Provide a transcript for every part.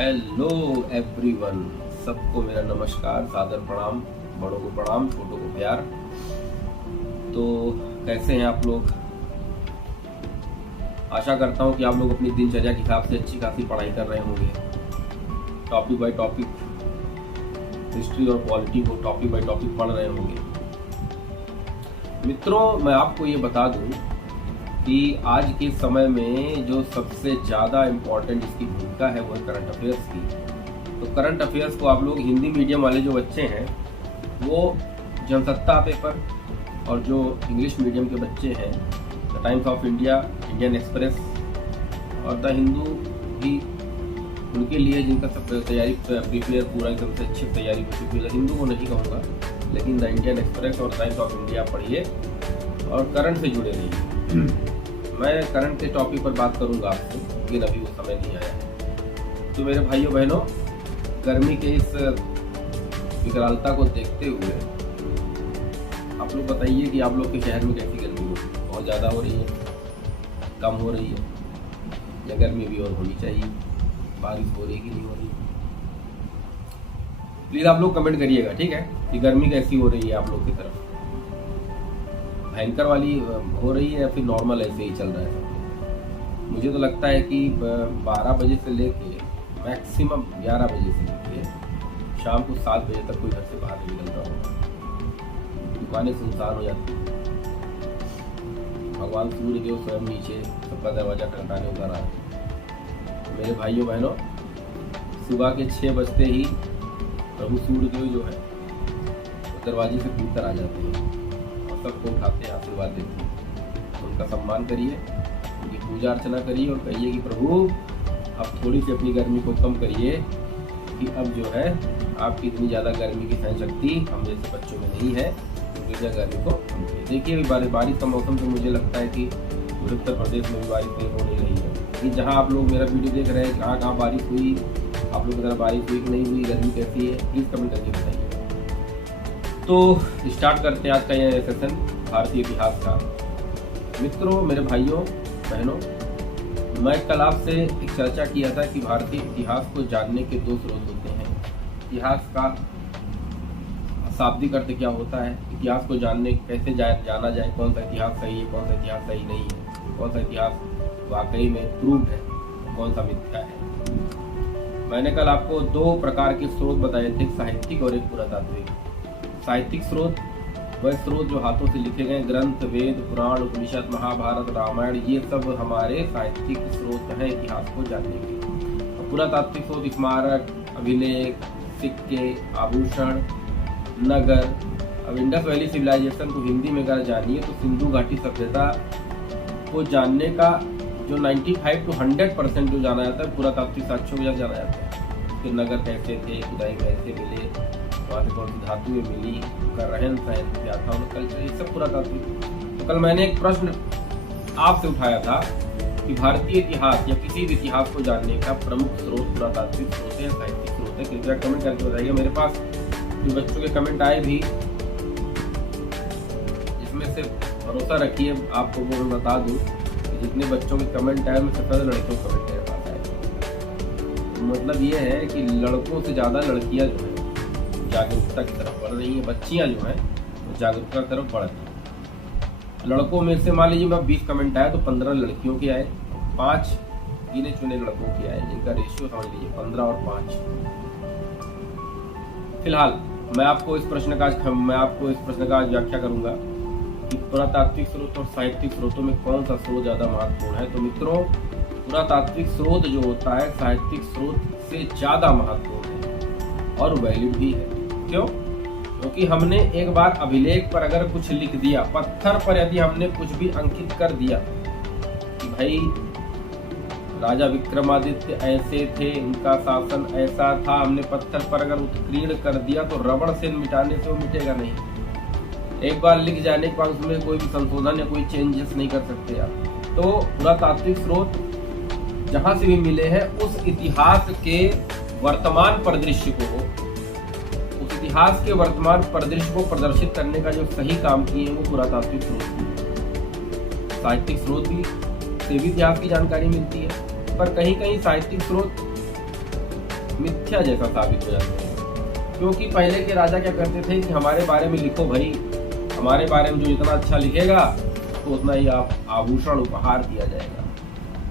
Hello everyone, सबको मेरा नमस्कार, सादर प्रणाम। बड़ों को प्रणाम, छोटों को प्यार। तो कैसे हैं आप लोग? आशा करता हूं कि आप लोग अपनी दिनचर्या के हिसाब से अच्छी खासी पढ़ाई कर रहे होंगे। टॉपिक बाय टॉपिक हिस्ट्री और पॉलिटी को टॉपिक बाय टॉपिक पढ़ रहे होंगे। मित्रों, मैं आपको ये बता दूं कि आज के समय में जो सबसे ज़्यादा इम्पोर्टेंट इसकी भूमिका है वो है करंट अफेयर्स की। तो करंट अफेयर्स को आप लोग हिंदी मीडियम वाले जो बच्चे हैं वो जनसत्ता पेपर, और जो इंग्लिश मीडियम के बच्चे हैं the times of India, Indian express और द हिंदू भी उनके लिए, जिनका सब तैयारी प्रिपेयर पूरा एकदम से अच्छी तैयारी हो चुकी है। हिंदू को नहीं कहूँगा, लेकिन द इंडियन एक्सप्रेस और टाइम्स ऑफ इंडिया पढ़िए और करंट से जुड़े रहिए। मैं करंट के टॉपिक पर बात करूंगा आपसे, लेकिन अभी वो समय नहीं आया है। तो मेरे भाइयों बहनों, गर्मी के इस विकरालता को देखते हुए आप लोग बताइए कि आप लोग के शहर में कैसी गर्मी हो? बहुत ज़्यादा हो रही है, कम हो रही है, या गर्मी भी और होनी चाहिए? बारिश हो रही कि नहीं हो रही? प्लीज़ आप लोग कमेंट करिएगा, ठीक है, कि गर्मी कैसी हो रही है आप लोग की तरफ। भयंकर वाली हो रही है या फिर नॉर्मल ऐसे ही चल रहा है? मुझे तो लगता है कि 12 बजे से लेके मैक्सिमम 11 बजे से लेके शाम को 7 बजे तक कोई घर से बाहर नहीं निकल रहा होगा। दुकानें सुनसान हो जाती हैं। भगवान सूर्य देव स्वयं नीचे सबका दरवाजा खटखटाने उतर आए। तो मेरे भाइयों बहनों, सुबह के 6 बजते ही प्रभु सूर्य देव जो है वो दरवाजे से भीतर आ जाते हैं, सबको उठाते हैं, आशीर्वाद देते हैं। उनका सम्मान करिए, उनकी पूजा अर्चना करिए और कहिए कि प्रभु अब थोड़ी सी अपनी गर्मी को कम करिए, कि अब जो है आपकी इतनी ज़्यादा गर्मी की सहन शक्ति हम जैसे बच्चों में नहीं है, तो गर्मी को कम करिए। देखिए बारिश का मौसम तो मुझे लगता है कि पूरे उत्तर प्रदेश में भी बारिश नहीं हो नहीं रही है। कि जहाँ आप लोग मेरा वीडियो देख रहे हैं, कहाँ कहाँ बारिश हुई, आप लोग की तरह बारिश हुई कि नहीं हुई, गर्मी कैसी है, प्लीज़ कमेंट करके बताइए। तो स्टार्ट करते हैं आज का यह सेशन भारतीय इतिहास का। मित्रों, मेरे भाइयों बहनों, मैं कल आपसे एक चर्चा किया था कि भारतीय इतिहास को जानने के 2 स्रोत होते हैं। इतिहास का शाब्दिक अर्थ क्या होता है, इतिहास को जानने कैसे जाना जाए, कौन सा इतिहास सही है, कौन सा इतिहास सही नहीं है, कौन सा इतिहास वाकई में प्रूव्ड है, कौन सा मिथ्या है। मैंने कल आपको 2 प्रकार के स्रोत बताए थे, साहित्यिक और एक पुरातात्विक। साहित्यिक स्रोत वह स्रोत जो हाथों से लिखे गए ग्रंथ, वेद, पुराण, उपनिषद, महाभारत, रामायण, ये सब हमारे साहित्यिक स्रोत हैं इतिहास को जानने के। पुरातात्विक स्रोत स्मारक, अभिलेख, सिक्के, आभूषण, नगर। अब इंडस वैली सिविलाइजेशन को हिंदी में अगर जानिए तो सिंधु घाटी सभ्यता को जानने का जो 95 to 100% जो जाना जाता है पुरातात्विक साक्ष्यों को जाना जाता है कि नगर कैसे थे, खुदाई कैसे मिले, वहाँ से कौन सी धातुएं मिली, उनका रहन सहन क्या था, उनका कल्चर, ये सब पुरातात्विक। तो कल मैंने एक प्रश्न आपसे उठाया था कि भारतीय इतिहास या किसी भी इतिहास को जानने का प्रमुख स्रोत पुरातात्विक स्रोत है, साहित्यिक स्रोत है? कृपया कमेंट करके बताइए। मेरे पास जो बच्चों के कमेंट आए भी, इसमें से भरोसा रखिए, आपको वो मैं बता दूं कि जितने बच्चों के कमेंट आए उनमें सबसे ज़्यादा लड़कियों के कमेंट मेरे पास आए। तो मतलब ये है कि लड़कों से ज़्यादा लड़कियाँ जो है जागरूकता की तरफ बढ़ रही है। बच्चियां जो हैं वो जागरूकता की तरफ बढ़ रही हैं। लड़कों में से मान लीजिए मैं 20 कमेंट आए तो 15 लड़कियों के आए, 5 गिने चुने लड़कों के आए, जिनका रेशियो समझ लीजिए 15 और 5। फिलहाल मैं आपको इस प्रश्न का आज व्याख्या करूंगा कि पुरातात्विक स्रोत और साहित्यिक स्रोतों में कौन सा स्रोत ज्यादा महत्वपूर्ण है। तो मित्रों, पुरातात्विक स्रोत जो होता है साहित्यिक स्रोत से ज्यादा महत्वपूर्ण है और वैलिड भी है। क्यों? क्योंकि हमने एक बार अभिलेख पर अगर कुछ लिख दिया, पत्थर पर यदि हमने कुछ भी अंकित कर दिया कि भाई राजा विक्रमादित्य ऐसे थे, उनका शासन ऐसा था, हमने पत्थर पर अगर उत्कीर्ण कर दिया तो रबड़ से मिटाने से वो मिटेगा नहीं। एक बार लिख जाने के बाद उसमें कोई भी संशोधन या कोई चेंजेस नहीं कर सकते आप। तो पुरातात्विक स्रोत जहां से भी मिले हैं उस इतिहास के वर्तमान परिदृश्य को, उस इतिहास के वर्तमान परिदृश्य को प्रदर्शित करने का जो सही काम किए हैं वो पुरातात्विक स्रोत किए। साहित्यिक स्रोत भी से भी इतिहास की जानकारी मिलती है, पर कहीं कहीं साहित्यिक स्रोत मिथ्या जैसा साबित हो जाते हैं। क्योंकि पहले के राजा क्या करते थे कि हमारे बारे में लिखो भाई, हमारे बारे में जो जितना अच्छा लिखेगा तो उतना ही आप आभूषण उपहार दिया जाएगा।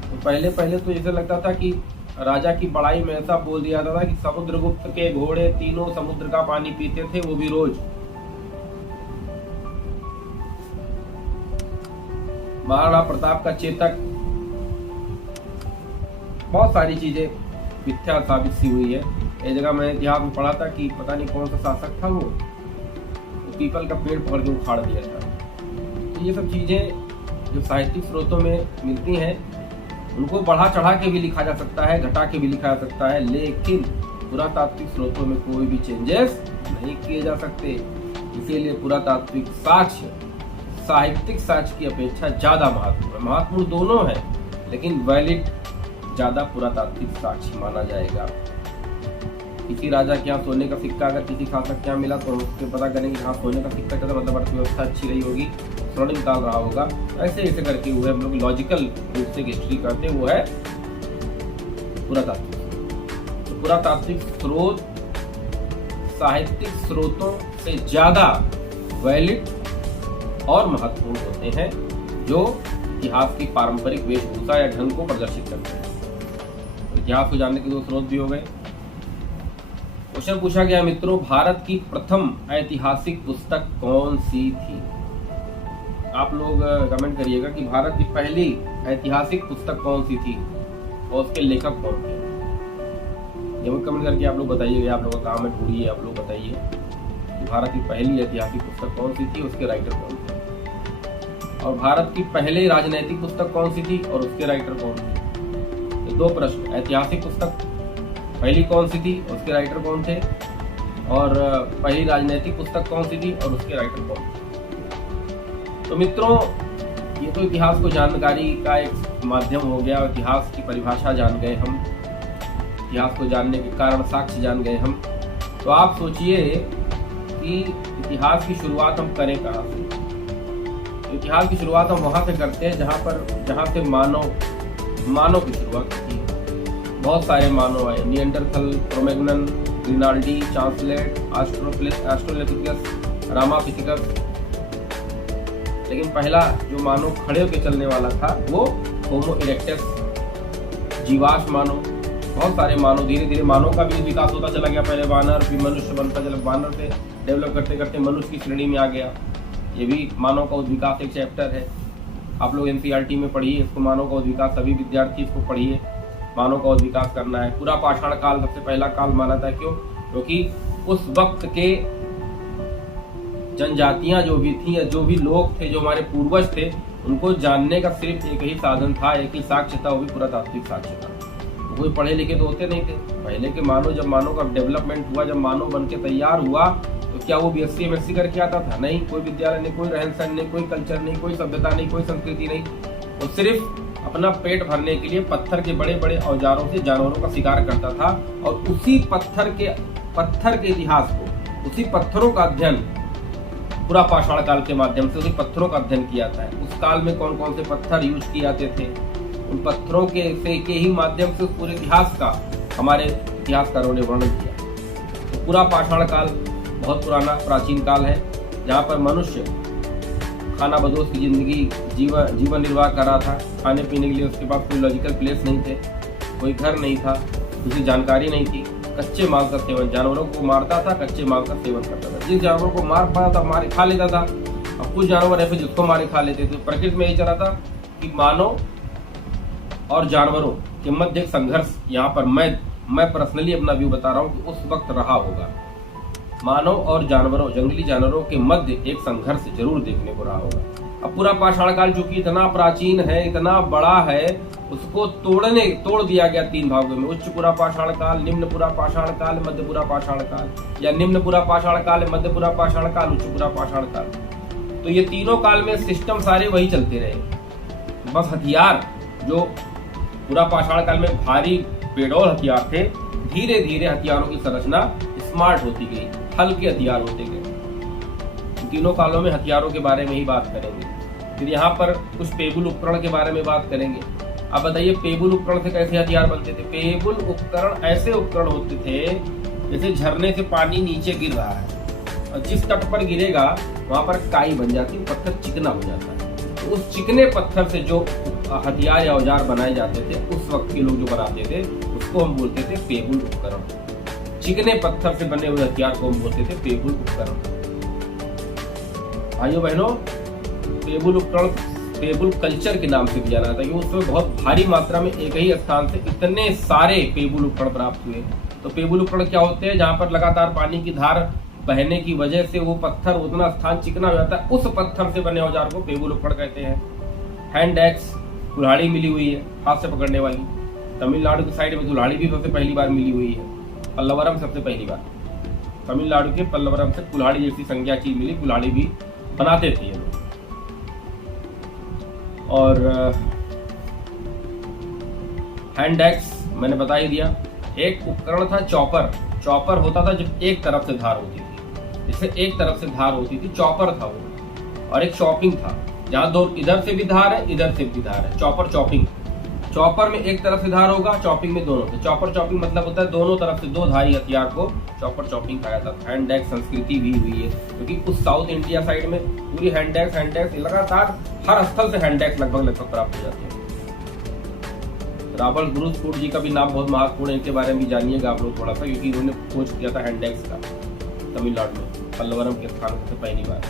तो पहले तो ऐसा लगता था कि राजा की बड़ाई में ऐसा बोल दिया जाता था कि समुद्रगुप्त के घोड़े तीनों समुद्र का पानी पीते थे, वो भी रोज। महाराणा प्रताप का चेतक, बहुत सारी चीजें मिथ्या साबित सी हुई है। एक जगह मैंने इतिहास में पढ़ा था कि पता नहीं कौन सा शासक था, वो पीपल का पेड़ पकड़ के उखाड़ दिया था। तो ये सब चीजें जो साहित्यिक स्रोतों में मिलती हैं, उनको बढ़ा चढ़ा के भी लिखा जा सकता है, घटा के भी लिखा जा सकता है, लेकिन पुरातात्विक स्रोतों में कोई भी चेंजेस नहीं किए जा सकते। इसीलिए पुरातात्विक साक्ष्य साहित्यिक साक्ष्य की अपेक्षा ज्यादा महत्वपूर्ण है। महत्वपूर्ण दोनों है, लेकिन वैलिड ज्यादा पुरातात्विक साक्ष्य माना जाएगा। किसी राजा के यहाँ सोने का सिक्का अगर किसी शासक के यहाँ मिला तो उसके पता करेंगे कि हाँ सोने का सिक्का का मतलब अर्थव्यवस्था अच्छी रही होगी, स्वर्णिम काल रहा होगा। ऐसे करके हुए हम लोग लॉजिकल रूप से हिस्ट्री करते, वो है पुरातात्विक। तो पुरातात्विक स्रोत साहित्यिक स्रोतों से ज्यादा वैलिड और महत्वपूर्ण होते हैं, जो इतिहास की पारंपरिक वेशभूषा या ढंग को प्रदर्शित करते हैं। तो इतिहास को जानने के दो स्रोत भी हो गए। क्वेश्चन पूछा गया मित्रों, भारत की प्रथम ऐतिहासिक पुस्तक कौन सी थी? आप लोग कमेंट करिएगा कि भारत की पहली ऐतिहासिक पुस्तक कौन सी थी और उसके लेखक कौन थे। ये कमेंट करके आप लोग बताइएगा, आप लोगों का काम है, ढूंढिए, आप लोग बताइए कि भारत की पहली ऐतिहासिक पुस्तक कौन सी थी, उसके राइटर कौन थे। और भारत की पहली राजनैतिक पुस्तक कौन सी थी और उसके राइटर कौन थे। तो दो प्रश्न, ऐतिहासिक पुस्तक पहली कौन सी थी, उसके राइटर कौन थे, और पहली राजनीतिक पुस्तक कौन सी थी और उसके राइटर कौन थे। तो मित्रों, ये तो इतिहास को जानकारी का एक माध्यम हो गया। इतिहास की परिभाषा जान गए हम, इतिहास को जानने के कारण साक्ष्य जान गए हम। तो आप सोचिए कि इतिहास की शुरुआत हम करें कहाँ से। तो इतिहास की शुरुआत हम वहाँ से करते हैं जहाँ से मानव की शुरुआत होती है। बहुत सारे मानव आए, निएंडरथल, क्रोमैग्नन, ग्रिनाल्डी, चांसलेट, ऑस्ट्रोलोपिथेकस, रामापिथेकस। लेकिन पहला जो मानव खड़े होकर चलने वाला था वो होमो इरेक्टस, जीवाश्म मानव। बहुत सारे मानव, धीरे धीरे मानव का भी विकास होता चला गया। पहले वानर, फिर मनुष्य बनता चला, वानर से डेवलप करते करते मनुष्य की श्रेणी में आ गया। ये भी मानव का विकास एक चैप्टर है, आप लोग एनसीईआरटी में पढ़िए इसको। मानव का विकास, सभी विद्यार्थी इसको पढ़िए। मानव का विकास करना है। पूरा पाषाण काल सबसे पहला काल माना था। क्यों? क्योंकि उस वक्त के जनजातियां जो भी थी या जो भी लोग थे, जो हमारे पूर्वज थे, उनको जानने का सिर्फ एक ही साधन था, एक ही साक्ष्य था, वो भी पुरातात्विक साक्ष्य था। कोई पढ़े लिखे तो होते नहीं थे। पहले के मानव, जब मानव का डेवलपमेंट हुआ, जब मानव बन के तैयार हुआ, तो क्या वो BSc MSc करके आता था? नहीं। कोई विद्यालय नहीं, कोई रहन सहन नहीं, कोई कल्चर नहीं, कोई सभ्यता नहीं, कोई संस्कृति नहीं। वो सिर्फ अपना पेट भरने के लिए पत्थर के बड़े बड़े औजारों से जानवरों का शिकार करता था, और उसी पत्थर के इतिहास को, उसी पत्थरों का अध्ययन पूरा पाषाण काल के माध्यम से उसी पत्थरों का अध्ययन किया जाता है। उस काल में कौन कौन से पत्थर यूज किए जाते थे, उन पत्थरों के ही माध्यम से उस पूरे इतिहास का हमारे इतिहासकारों ने वर्णन किया। तो पूरा पाषाण काल बहुत पुराना प्राचीन काल है, जहाँ पर मनुष्य खाना बदोश की जिंदगी जीवन निर्वाह कर रहा था। खाने पीने के लिए उसके पास कोई लॉजिकल प्लेस नहीं थे, कोई घर नहीं था, किसी जानकारी नहीं थी। कच्चे मांस का सेवन, जानवरों को मारता था, कच्चे मांस का सेवन करता था। जिस जानवरों को मार पाता था मारे खा लेता था। अब कुछ जानवर ऐसे जिसको मारे खा लेते थे। प्रकृति में यही चला था कि मानव और जानवरों के मध्य एक संघर्ष, यहाँ पर मैं पर्सनली अपना व्यू बता रहा हूँ कि उस वक्त रहा होगा। मानव और जानवरों, जंगली जानवरों के मध्य एक संघर्ष जरूर देखने को रहा होगा। अब पूरा पाषाण काल चूंकि इतना प्राचीन है, इतना बड़ा है, उसको तोड़ दिया गया 3 भागों में। उच्च पूरा पाषाण काल, निम्न पूरा पाषाण काल, मध्य पूरा पाषाण काल, या निम्न पूरा पाषाण काल, मध्य पूरा पाषाण काल, उच्च पूरा पाषाण काल। तो ये तीनों काल में सिस्टम सारे वही चलते रहे। बस हथियार जो पूरा पाषाण काल में भारी बेडौल हथियार थे, धीरे धीरे हथियारों की संरचना स्मार्ट होती गई, हल्के हथियार होते गए। तीनों कालों में हथियारों के बारे में ही बात करेंगे। फिर यहाँ पर कुछ पेगुल उपकरण के बारे में बात करेंगे। अब बताइए पेबुल उपकरण से कैसे हथियार बनते थे। पेबुल उपकरण ऐसे उपकरण होते थे जैसे झरने से पानी नीचे गिर रहा है और जिस तट पर गिरेगा वहां पर काई बन जाती है, पत्थर चिकना हो जाता है। तो उस चिकने पत्थर से जो हथियार या औजार बनाए जाते थे उस वक्त के लोग जो बनाते थे उसको हम बोलते थे पेबुल उपकरण। चिकने पत्थर से बने हुए हथियार को हम बोलते थे पेबुल उपकरण। भाइयों बहनों, पेबुल उपकरण पेबुल कल्चर के नाम से भी जाना था, क्योंकि उसमें बहुत भारी मात्रा में एक ही स्थान से इतने सारे पेबुल उपकरण प्राप्त हुए। तो पेबुल उपकरण क्या होते हैं, जहां पर लगातार पानी की धार बहने की वजह से वो पत्थर उतना स्थान चिकना हो जाता है, उस पत्थर से बने औजार को पेबुल उपकरण कहते हैं। हैंड एक्स, कुल्हाड़ी मिली हुई है हाथ से पकड़ने वाली। तमिलनाडु की साइड में कुल्हाड़ी भी सबसे पहली बार मिली हुई है, पल्लवरम सबसे पहली बार। तमिलनाडु के पल्लवरम से कुल्हाड़ी जैसी संज्ञा चीज मिली, कुल्हाड़ी भी बनाते थे ये लोग। और हैंड एक्स मैंने बता ही दिया। एक उपकरण था चॉपर। चॉपर होता था जब एक तरफ से धार होती थी, जिससे एक तरफ से धार होती थी, चॉपर था वो। और एक चॉपिंग था, जहां दो इधर से भी धार है इधर से भी धार है, चॉपर चॉपिंग। चॉपर में एक तरफ से धार होगा, चॉपिंग में दोनों से। चॉपर चॉपिंग मतलब होता है दोनों तरफ से दो धारी हथियार को चॉपर चॉपिंग कहा जाता है। हैंड एक्स संस्कृति भी हुई है, क्योंकि उस साउथ इंडिया साइड में पूरी हैंड एक्स लगातार हर स्थल से हैंड एक्स लगभग प्राप्त हो जाते हैं। रॉबर्ट ब्रूस फूड जी का भी नाम बहुत महत्वपूर्ण है, इनके बारे में भी जानिएगा आप लोग थोड़ा सा, क्योंकि इन्होंने खोज किया था हैंड एक्स का तमिलनाडु में पल्लवरम के स्थान से पहली बार।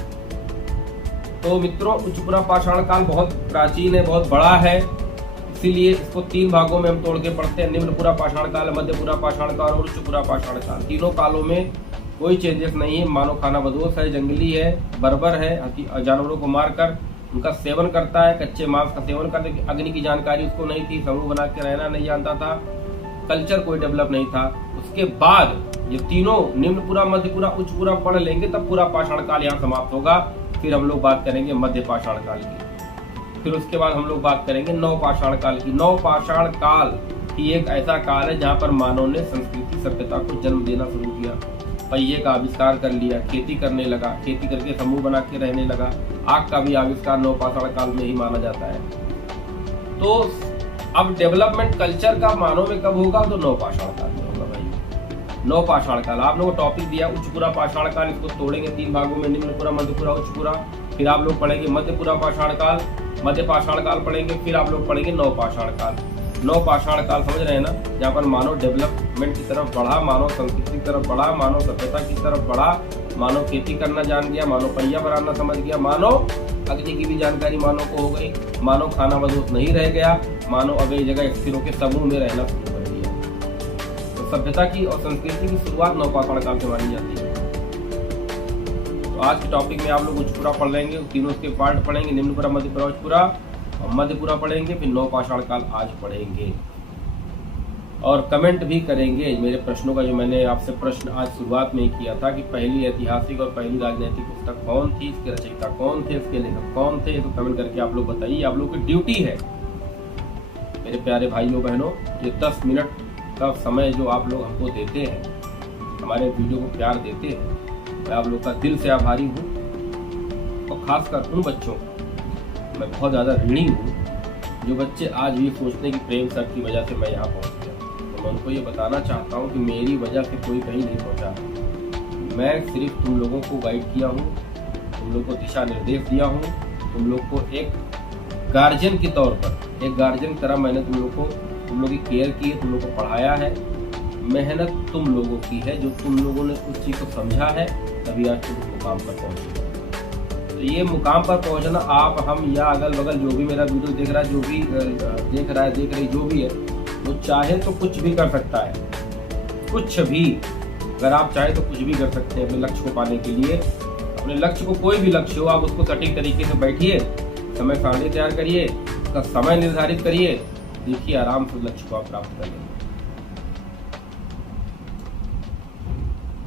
तो मित्रों, उच्चपुरा पाषाण काल बहुत प्राचीन है, बहुत बड़ा है, इसीलिए इसको तीन भागों में हम तोड़ के पढ़ते हैं। निम्नपुरा पाषाण काल, मध्यपुरा पाषाण काल और उच्चपुरा पाषाण काल। तीनों कालों में कोई चेंजेस नहीं है। मानव खाना बदोश है, जंगली है, बर्बर है, जानवरों को मारकर उनका सेवन करता है, कच्चे मांस का सेवन करता है। अग्नि की जानकारी उसको नहीं थी, समूह बना के रहना नहीं जानता था, कल्चर कोई डेवलप नहीं था। उसके बाद ये तीनों निम्नपुरा, मध्यपुरा, उच्चपुरा पढ़ लेंगे तब पूरा पाषाण काल यहाँ समाप्त होगा। फिर हम लोग बात करेंगे मध्य पाषाण काल की, फिर उसके बाद हम लोग बात करेंगे नव पाषाण काल की। नव पाषाण काल ही एक ऐसा काल है जहाँ पर मानव ने संस्कृति सभ्यता को जन्म देना शुरू किया, पहिए का आविष्कार कर लिया, खेती करने लगा, खेती करके समूह बना के रहने लगा। आग का भी आविष्कार नव पाषाण काल में ही माना जाता है। तो अब डेवलपमेंट कल्चर का मानव में कब होगा, तो नव पाषाण काल में होगा भाई। नव पाषाण काल आप लोगों को टॉपिक दिया उच्चपुरा पाषाण काल, इसको तोड़ेंगे तीन भागों में, निम्नपुरा, मध्यपुरा, उच्चपुरा। फिर आप लोग पढ़ेंगे मध्यपुरा पाषाण काल, मध्य पाषाण काल पढ़ेंगे, फिर आप लोग पढ़ेंगे नव पाषाण काल। नव पाषाण काल समझ रहे हैं ना, जहाँ पर मानव डेवलपमेंट की तरफ बढ़ा, मानव संस्कृति की तरफ बढ़ा, मानव सभ्यता की तरफ बढ़ा, मानव खेती करना जान गया, मानव पहिया बनाना समझ गया, मानव अग्नि की भी जानकारी मानव को हो गई, मानव खाना बदोश नहीं रह गया, मानव अब एक जगह स्थिर होकर समूह में रहना शुरू कर दिया। तो सभ्यता की और संस्कृति की शुरुआत नव पाषाण काल से मानी जाती है। तो आज के टॉपिक में आप लोग उच्चपुरा पढ़ लेंगे, तीनों के पार्ट पढ़ेंगे, निम्नपुरा, मध्यपुरा, उच्चपुरा, और मध्यपुरा पढ़ेंगे, फिर नव पाषाण काल आज पढ़ेंगे। और कमेंट भी करेंगे मेरे प्रश्नों का, जो मैंने आपसे प्रश्न आज शुरुआत में ही किया था कि पहली ऐतिहासिक और पहली राजनीतिक पुस्तक कौन थी, इसके रचयिता कौन थे, इसके लेखक कौन थे, तो कमेंट करके आप लोग बताइए। आप लोग की ड्यूटी है मेरे प्यारे भाइयों बहनों, ये 10 मिनट का समय जो आप लोग हमको देते हैं, हमारे वीडियो को प्यार देते हैं, मैं आप लोग का दिल से आभारी हूँ। और खासकर उन बच्चों मैं बहुत ज़्यादा ऋणी हूँ जो बच्चे आज भी सोचते हैं कि प्रेम सर की वजह से मैं यहाँ पहुँच गया। तो मैं उनको ये बताना चाहता हूँ कि मेरी वजह से कोई कहीं नहीं पहुँचा। मैं सिर्फ तुम लोगों को गाइड किया हूँ, तुम लोग को दिशा निर्देश दिया हूँ, तुम लोग को एक गार्जियन के तौर पर, एक गार्जियन की तरह मैंने तुम लोग की केयर की है, तुम लोग को पढ़ाया है। मेहनत तुम लोगों की है, जो तुम लोगों ने उस चीज़ को समझा है, तभी आज तुम उस मुकाम पर पहुँचे। तो ये मुकाम पर पहुंचना आप, हम या अगल बगल जो भी मेरा वीडियो देख रहा है, जो भी देख रही जो भी है, वो चाहे तो कुछ भी कर सकता है, कुछ भी। अगर आप चाहे तो कुछ भी कर सकते हैं अपने लक्ष्य को पाने के लिए। अपने लक्ष्य को, कोई भी लक्ष्य हो, आप उसको सटीक तरीके से बैठिए, समय सारणी तैयार करिए, उसका समय निर्धारित करिए, देखिए आराम से लक्ष्य को आप प्राप्त कर लेंगे।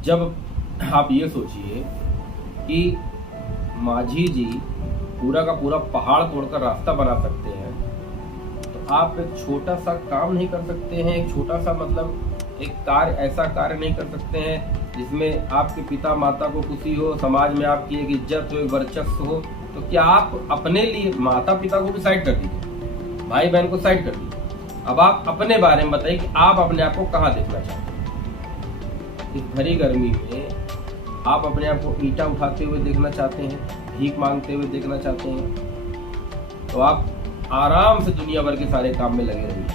जब आप ये सोचिए कि माझी जी पूरा का पूरा पहाड़ तोड़कर रास्ता बना सकते हैं, तो आप एक छोटा सा काम नहीं कर सकते हैं, एक छोटा सा मतलब एक कार्य, ऐसा कार्य नहीं कर सकते हैं जिसमें आपके पिता माता को खुशी हो, समाज में आपकी एक इज्जत हो, एक वर्चस्व हो। तो क्या आप अपने लिए माता पिता को भी साइड कर दीजिए, भाई बहन को साइड कर दिया। अब आप अपने बारे में बताइए कि आप अपने आप को कहाँ देखना चाहते हैं। इस भरी गर्मी में आप अपने आप को ईंटा उठाते हुए देखना चाहते हैं, भीख मांगते हुए देखना चाहते हैं, तो आप आराम से दुनिया भर के सारे काम में लगे रहिए।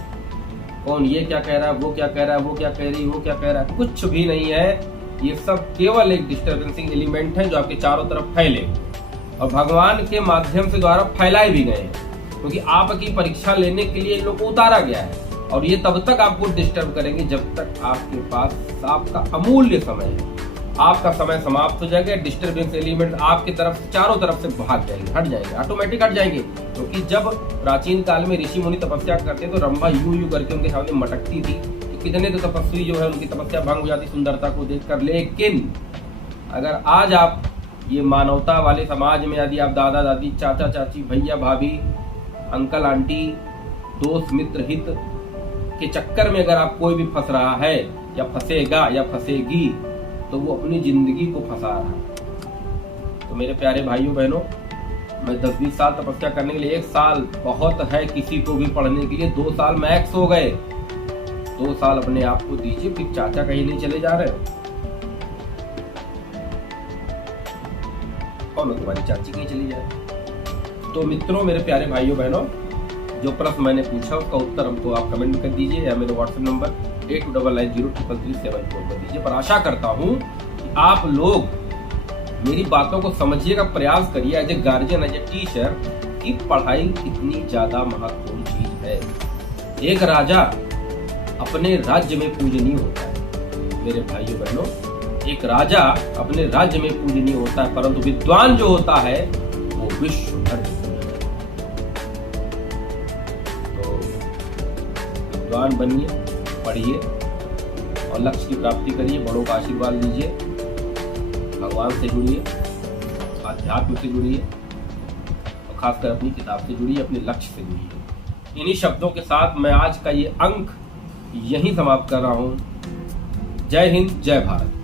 कौन ये क्या कह रहा है, वो क्या कह रहा है, वो क्या कह रही है, वो क्या कह रहा है, कुछ भी नहीं है। ये सब केवल एक डिस्टर्बेंसिंग एलिमेंट है जो आपके चारों तरफ फैले और भगवान के माध्यम से द्वारा फैलाए भी गए हैं, क्योंकि आपकी परीक्षा लेने के लिए इन लोग को उतारा गया है। और ये तब तक आपको डिस्टर्ब करेंगे जब तक आपके पास आपका अमूल्य समय है। आपका समय समाप्त हो जाएगा, डिस्टर्बेंस एलिमेंट आपकी तरफ चारों तरफ से भाग जाएंगे, हट जाएंगे, ऑटोमेटिक हट जाएंगे। क्योंकि जब प्राचीन काल में ऋषि मुनि तपस्या करते तो रंभा यूं करके उनके सामने मटकती थी, तो कितने तो तपस्वी जो है उनकी तपस्या भंग हो जाती सुंदरता को देखकर। लेकिन अगर आज आप ये मानवता वाले समाज में यदि आप दादा दादी, चाचा चाची, भैया भाभी, अंकल आंटी, दोस्त मित्र हित के चक्कर में अगर आप कोई भी फंस रहा है या फंसेगा या फंसेगी, तो वो अपनी जिंदगी को फंसा रहा है। तो मेरे प्यारे भाइयों बहनों, मैं 10-20 साल तपस्या करने के लिए, 1 साल बहुत है किसी को भी पढ़ने के लिए, 2 साल मैक्स हो गए। 2 साल अपने आप को दीजिए, फिर चाचा कहीं नहीं चले जा रहे हो। कौन तुम्हारी चाची कहीं चली जाए। तो मित्रों, मेरे प्यारे भाइयों बहनों, जो प्रश्न मैंने पूछा उसका उत्तर हमको आप कमेंट में कर दीजिए या मेरे व्हाट्सएप नंबर 8299033374 पर दीजिए। पर आशा करता हूं कि आप लोग मेरी बातों को समझिएगा, प्रयास करिए as a guardian, as a teacher, कि पढ़ाई कितनी ज्यादा महत्वपूर्ण चीज है। एक राजा अपने राज्य में पूजनीय होता है मेरे भाइयों बहनों, एक राजा अपने राज्य में पूजनीय होता है, परंतु विद्वान जो होता है वो विश्व भर में पूजनीय है। तो विद्वान बनिए, पढ़िए और लक्ष्य की प्राप्ति करिए, बड़ों का आशीर्वाद लीजिए, भगवान से जुड़िए, आध्यात्म से जुड़िए और खासकर अपनी किताब से जुड़िए, अपने लक्ष्य से जुड़िए। इन्हीं शब्दों के साथ मैं आज का ये अंक यहीं समाप्त कर रहा हूं। जय हिंद, जय भारत।